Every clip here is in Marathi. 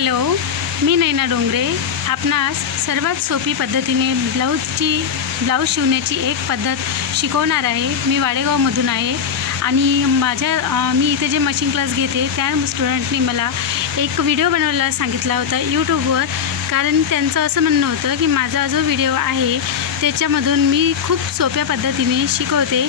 हॅलो, मी नैना डोंगरे आपणास सर्वात सोपी पद्धतीने ब्लाऊज शिवण्याची एक पद्धत शिकवणार आहे। मी वाडेगावमधून आहे आणि मी इथे जे मशीन क्लास घेते त्या स्टुडंटनी मला एक व्हिडिओ बनवायला सांगितला होता यूट्यूबवर। कारण त्यांचं असं म्हणणं होतं की माझा जो व्हिडिओ आहे त्याच्यामधून मी खूप सोप्या पद्धतीने शिकवते,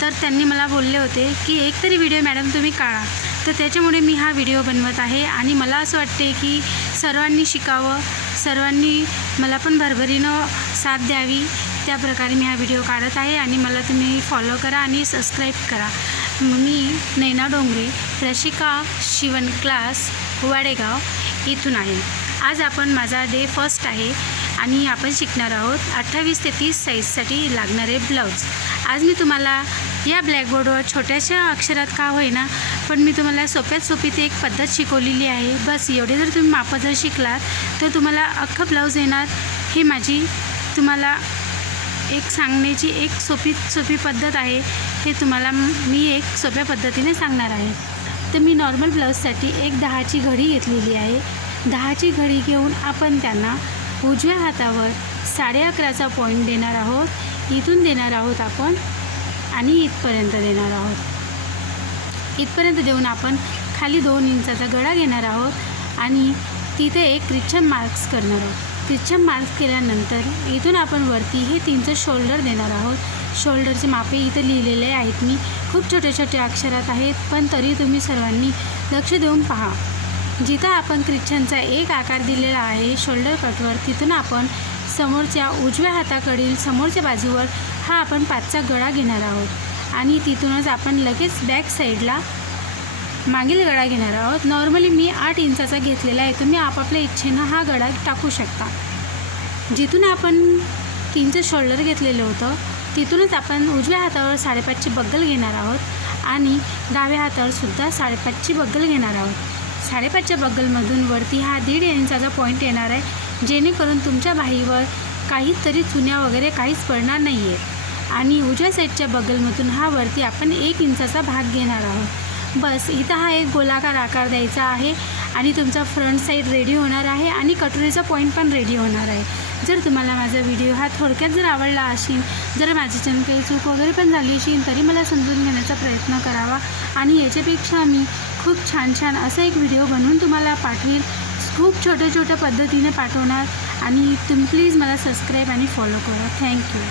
तर त्यांनी मला बोलले होते की एक तरी व्हिडिओ मॅडम तुम्ही काढा। तर त्याच्यामुळे मी हा व्हिडिओ बनवत आहे आणि मला असं वाटते की सर्वांनी शिकावं, सर्वांनी मला पण भरभरीनं साथ द्यावी, त्या प्रकारे मी हा व्हिडिओ काढत आहे आणि मला तुम्ही फॉलो करा आणि सबस्क्राईब करा। मी नैना डोंगरे, प्रशिका शिवण क्लास वाडेगाव इथून आहे। आज माझा डे फर्स्ट आहे आणि आपण शिकणार आहोत 28 ते 30 साईजसाठी लागणारे ब्लाऊज। आज मी तुम्हाला या ब्लॅकबोर्डवर छोट्याशा अक्षरात का होईना पण मी तुम्हाला सोप्यात सोपी ती एक पद्धत शिकवलेली आहे। बस एवढे जर तुम्ही मापं जर शिकलात तर तुम्हाला अख्खं ब्लाऊज येणार। ही माझी तुम्हाला एक सांगण्याची एक सोपी पद्धत आहे, हे तुम्हाला मी एक सोप्या पद्धतीने सांगणार आहे। तर मी नॉर्मल ब्लाऊजसाठी एक 10ची घडी घेतलेली आहे। 10ची घडी घेऊन आपण त्यांना उजव्या हातावर 11.5चा पॉईंट देणार आहोत, इथून देणार आहोत आपण आणि इथपर्यंत देणार आहोत। इथपर्यंत देऊन आपण खाली 2 इंचाचा गळा घेणार आहोत आणि तिथे एक क्रिश्चन मार्क्स करणार आहोत। क्रिश्चन मार्क्स केल्यानंतर इथून आपण वरती हे 3चं शोल्डर देणार आहोत। शोल्डरचे मापे इथं लिहिलेले आहेत, मी खूप छोटे अक्षरात आहेत, पण तरी तुम्ही सर्वांनी लक्ष देऊन पहा। जिथं आपण क्रिश्चनचा एक आकार दिलेला आहे शोल्डर कटवर, तिथून आपण समोरच्या उजव्या हाताकडील समोरच्या बाजूवर हा आपण 5चा गळा घेणार आहोत आणि तिथूनच आपण लगेच बॅक साईडला मागील गळा घेणार आहोत। नॉर्मली मी 8 इंचाचा घेतलेला आहे, तुम्ही आपापल्या इच्छेनं हा गळा टाकू शकता। जिथून आपण 3चं शोल्डर घेतलेलं होतं तिथूनच आपण उजव्या हातावर 5.5ची बग्गल घेणार आहोत आणि डाव्या हातावर सुद्धा 5.5ची बग्गल घेणार आहोत। 5.5च्या बग्गलमधून वरती हा 1.5 इंचाचा पॉईंट येणार आहे, जेणेकरून तुमच्या बाहीवर काहीतरी चुन्या वगैरे काहीच पडणार नाही आहे। आणि उजव्या साईडच्या बग्गलमधून हा वरती आपण 1 इंचाचा भाग घेणार आहोत। बस इथं हा एक गोलाकार आकार द्यायचा आहे आणि तुमचा फ्रंट साईड रेडी होणार आहे आणि कटोरीचा पॉईंट पण रेडी होणार आहे। जर तुम्हाला माझा व्हिडिओ हा थोडक्यात जर आवडला असेल, जर माझी काही चूक वगैरे पण झाली असेल तरी मला समजून घेण्याचा प्रयत्न करावा आणि याच्यापेक्षा मी खूप छान असा एक व्हिडिओ बनवून तुम्हाला पाठवेल, खूप छोट्या पद्धतीने पाठवणार आणि तुम्ही प्लीज मला सबस्क्राईब आणि फॉलो करा। थँक्यू।